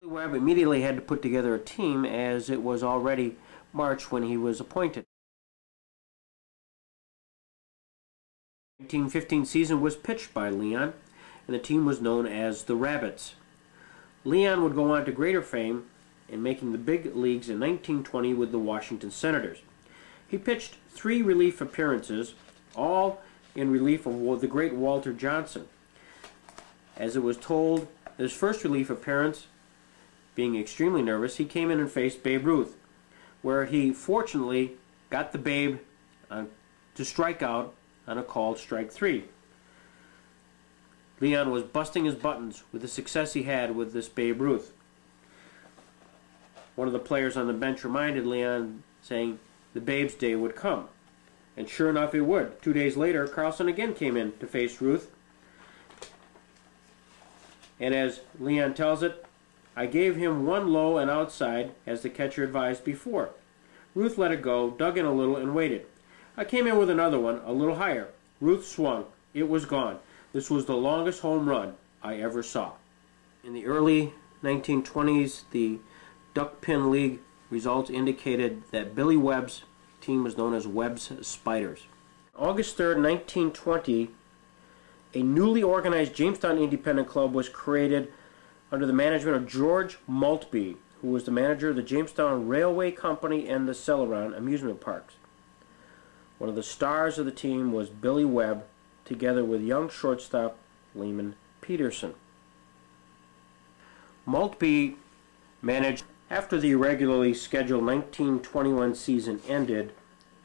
Billy Webb immediately had to put together a team, as it was already March when he was appointed. The 1915 season was pitched by Leon, and the team was known as the Rabbits. Leon would go on to greater fame in making the big leagues in 1920 with the Washington Senators. He pitched 3 relief appearances, all in relief of the great Walter Johnson. As it was told, his first relief appearance, being extremely nervous, he came in and faced Babe Ruth, where he fortunately got the Babe to strike out on a called strike 3. Leon was busting his buttons with the success he had with this Babe Ruth. One of the players on the bench reminded Leon, saying the Babe's day would come. And sure enough, it would. 2 days later, Carlson again came in to face Ruth. And as Leon tells it, I gave him one low and outside, as the catcher advised before. Ruth let it go, dug in a little, and waited. I came in with another one, a little higher. Ruth swung. It was gone. This was the longest home run I ever saw. In the early 1920s, the Duck Pin League results indicated that Billy Webb's team was known as Webb's Spiders. August 3rd, 1920, a newly organized Jamestown Independent Club was created under the management of George Maltby, who was the manager of the Jamestown Railway Company and the Celeron amusement parks. One of the stars of the team was Billy Webb, together with young shortstop Lehman Peterson. Maltby managed. After the irregularly scheduled 1921 season ended,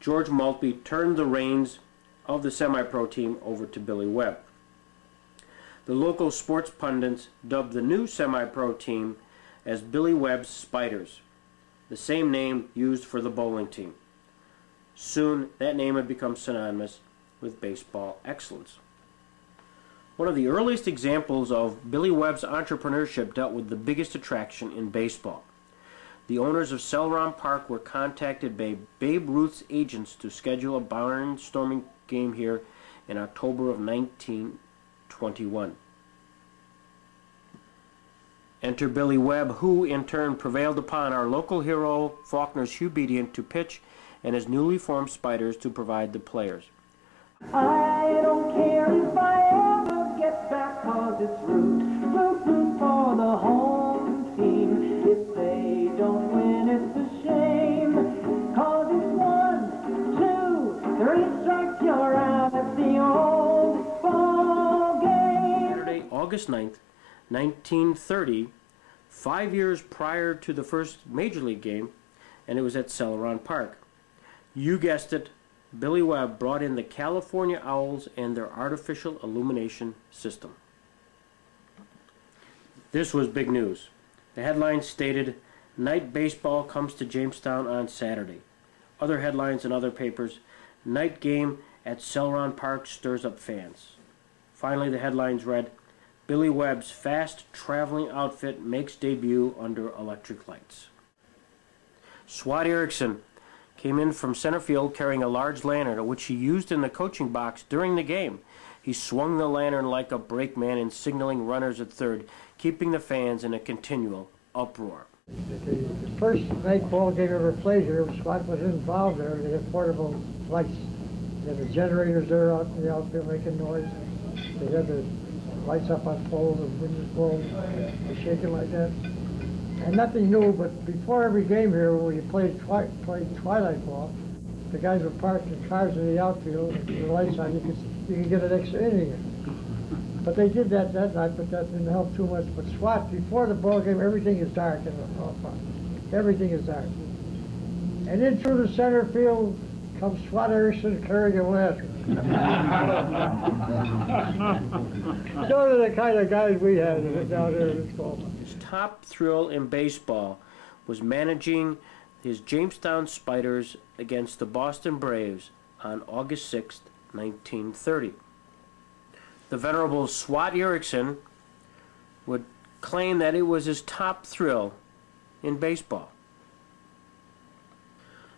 George Maltby turned the reins of the semi-pro team over to Billy Webb. The local sports pundits dubbed the new semi-pro team as Billy Webb's Spiders, the same name used for the bowling team. Soon, that name had become synonymous with baseball excellence. One of the earliest examples of Billy Webb's entrepreneurship dealt with the biggest attraction in baseball. The owners of Celeron Park were contacted by Babe Ruth's agents to schedule a barnstorming game here in October of 1921. Enter Billy Webb, who in turn prevailed upon our local hero Faulkner's Hugh Bedient to pitch, and his newly formed Spiders to provide the players. I don't care if I ever get back, 'cause it's root, root, root for the home team. If they don't win, it's a shame, 'cause it's 1, 2, 3 strikes, you're out at the old ball game. Saturday, August 9th, 1930, 5 years prior to the first Major League game, and it was at Celeron Park. You guessed it, Billy Webb brought in the California Owls and their artificial illumination system. This was big news. The headline stated, "Night baseball comes to Jamestown on Saturday." Other headlines in other papers, "Night game at Celeron Park stirs up fans." Finally, the headlines read, "Billy Webb's fast traveling outfit makes debut under electric lights." Swat Erickson came in from center field carrying a large lantern, which he used in the coaching box during the game. He swung the lantern like a brakeman in signaling runners at third, keeping the fans in a continual uproar. The first night ball game ever played here, Swat was involved there. They had portable lights. They had the generators there out in the outfield making noise. They had the lights up on poles, the wind was blowing, shaking like that. And nothing new, but before every game here, when we played twilight ball, the guys would park the cars in the outfield, and the lights on, you could get an extra inning in. But they did that night, but that didn't help too much. But Swat, before the ball game, everything is dark in the ballpark. Everything is dark. And in through the center field comes Swat Erickson carrying a lantern. Those are the kind of guys we had down there in this ballpark. Top thrill in baseball was managing his Jamestown Spiders against the Boston Braves on August 6, 1930. The venerable Swat Erickson would claim that it was his top thrill in baseball.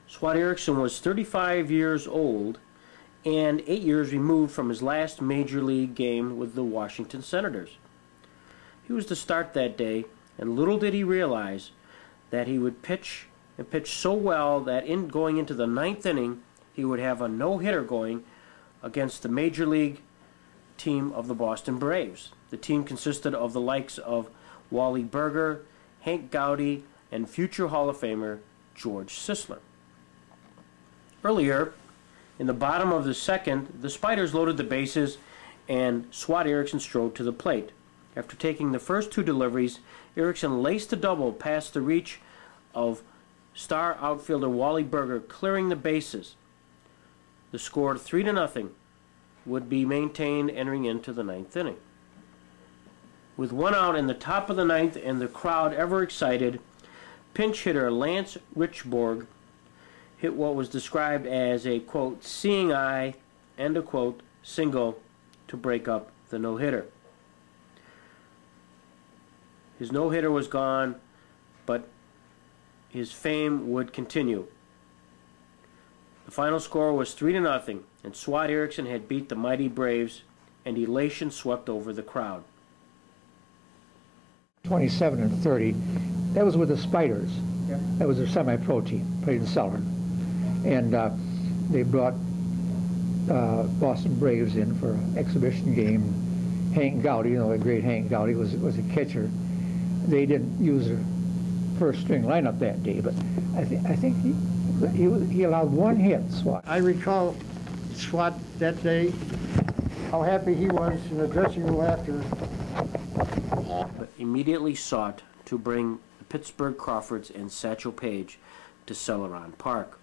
Swat Erickson was 35 years old and 8 years removed from his last major league game with the Washington Senators. He was to start that day and little did he realize that he would pitch and pitch so well that going into the 9th inning, he would have a no-hitter going against the Major League team of the Boston Braves. The team consisted of the likes of Wally Burger, Hank Gowdy, and future Hall of Famer George Sisler. Earlier, in the bottom of the 2nd, the Spiders loaded the bases and Swat Erickson strode to the plate. After taking the first 2 deliveries, Erickson laced a double past the reach of star outfielder Wally Burger, clearing the bases. The score 3-0 would be maintained entering into the 9th inning. With 1 out in the top of the 9th and the crowd ever excited, pinch hitter Lance Richborg hit what was described as a, quote, seeing eye, end of quote, single to break up the no-hitter. His no-hitter was gone, but his fame would continue. The final score was 3-0, and Swat Erickson had beat the mighty Braves, and elation swept over the crowd. 27 and 30. That was with the Spiders. Yep. That was their semi-pro team, played in Celeron. And they brought Boston Braves in for an exhibition game. Hank Gowdy, you know, the great Hank Gowdy was a catcher. They didn't use their first string lineup that day, but I think he allowed 1 hit, Swat. I recall Swat that day, how happy he was in the dressing room after. But immediately sought to bring the Pittsburgh Crawfords and Satchel Paige to Celeron Park.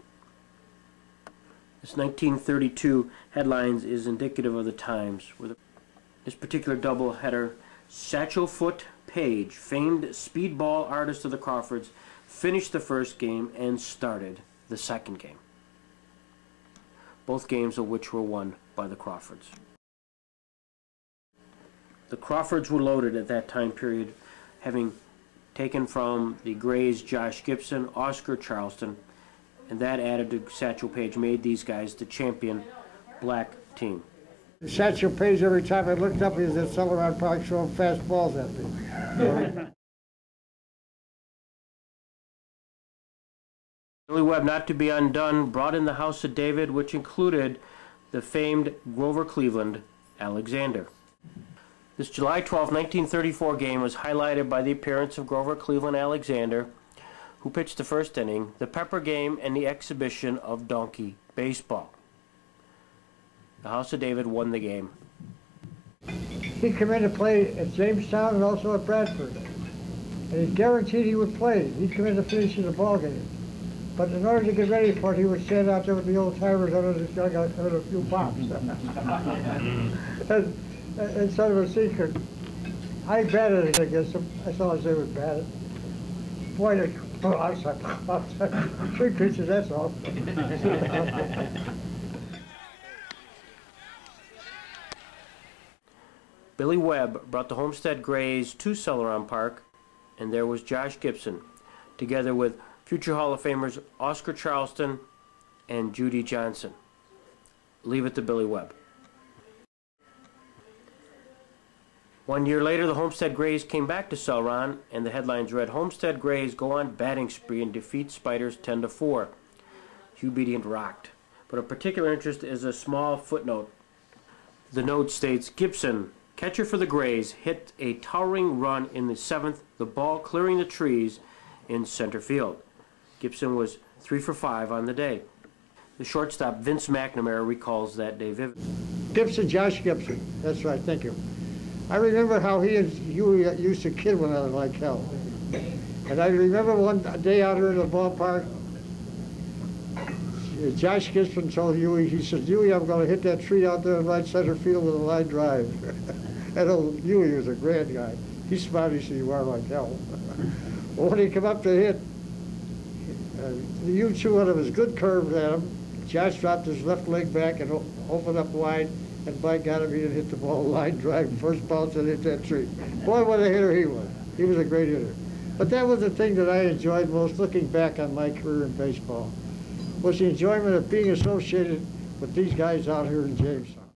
This 1932 headlines is indicative of the times. This particular doubleheader, Satchel Foot Paige, famed speedball artist of the Crawfords, finished the first game and started the second game. Both games of which were won by the Crawfords. The Crawfords were loaded at that time period, having taken from the Grays Josh Gibson, Oscar Charleston, and that added to Satchel Paige made these guys the champion black team. Satchel Paige, every time I looked up, he was at Celeron Park throwing fast balls at me. Billy Webb, not to be undone, brought in the House of David, which included the famed Grover Cleveland Alexander. This July 12, 1934 game was highlighted by the appearance of Grover Cleveland Alexander, who pitched the first inning, the Pepper game, and the exhibition of donkey baseball. The House of David won the game. He came in to play at Jamestown and also at Bradford. And he guaranteed he would play. He'd come in to finish in the ball game. But in order to get ready for it, he would stand out there with the old timers under the dugout and a few pops. And sort of a secret. I batted it against him. That's all I say was batted. Boy, outside. 3 pitches, that's all. Billy Webb brought the Homestead Grays to Celeron Park, and there was Josh Gibson, together with future Hall of Famers Oscar Charleston and Judy Johnson. Leave it to Billy Webb. 1 year later, the Homestead Grays came back to Celeron, and the headlines read, Homestead Grays go on batting spree and defeat Spiders 10-4. Hugh Bedient rocked. But of particular interest is a small footnote. The note states, Gibson, catcher for the Grays, hit a towering run in the 7th, the ball clearing the trees in center field. Gibson was 3 for 5 on the day. The shortstop, Vince McNamara, recalls that day vividly. Gibson, Josh Gibson. That's right, thank you. I remember how he and Huey used to kid one another like hell. And I remember one day out here in the ballpark, Josh Gibson told Huey, he said, Huey, I'm going to hit that tree out there in right center field with a line drive. And old Huey was a grand guy. He smiled, he said, you are like hell. Well, when he came up to hit, Hugh threw one of his good curves at him. Josh dropped his left leg back and opened up wide. And by God, if he had hit the ball line drive, first bounce and hit that tree. Boy, what a hitter he was. He was a great hitter. But that was the thing that I enjoyed most, looking back on my career in baseball, was the enjoyment of being associated with these guys out here in Jamestown.